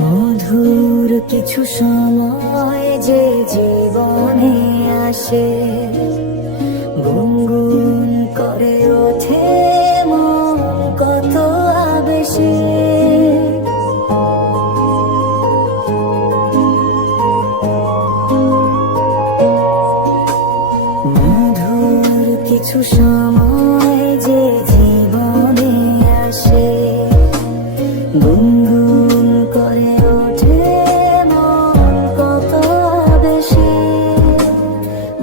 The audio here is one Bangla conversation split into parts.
মধুর কিছু সময় যে জীবনে আসে, গুনগুন করে ওঠে মন কত আবেশে। মধুর কিছু সময় যে জীবনে আসে, গুনগুন করে ওঠে মন কত বেশি।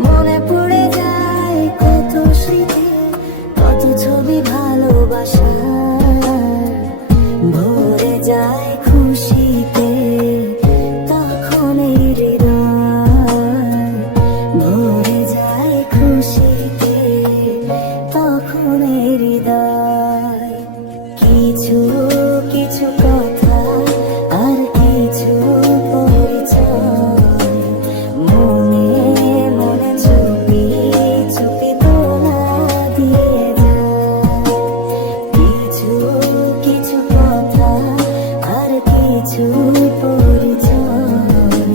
মনে পড়ে যায় কত স্মৃতি, কত ছবি ভালোবাসার, ভরে যায় খুশিতে তখন এই হৃদয়, ভরে যায় খুশিতে তখন এই হৃদয়। কিছু কিছু কথা আর কিছু পরিচয়, মনে মনে চুপি চুপি তোলা দিয়ে যায়। কিছু কিছু কথা আর কিছু পরিচয়,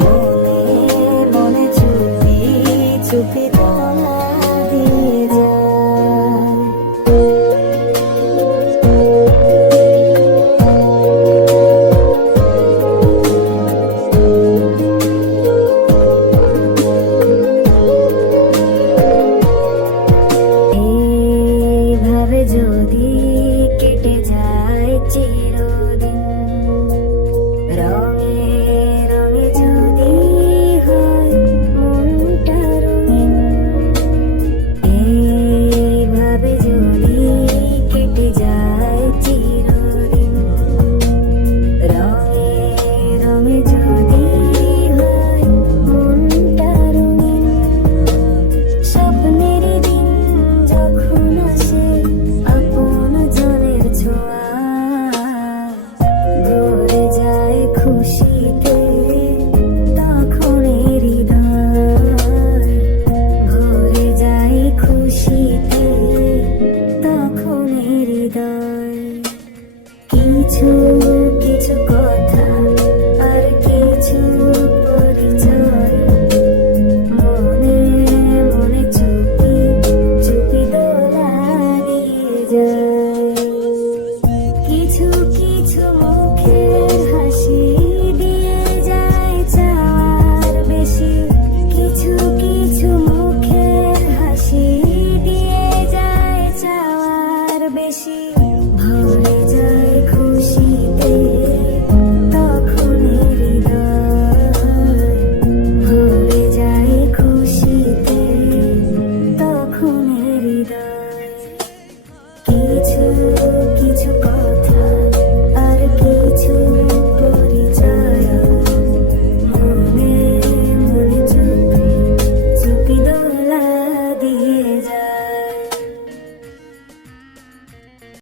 মনে মনে চুপি চুপি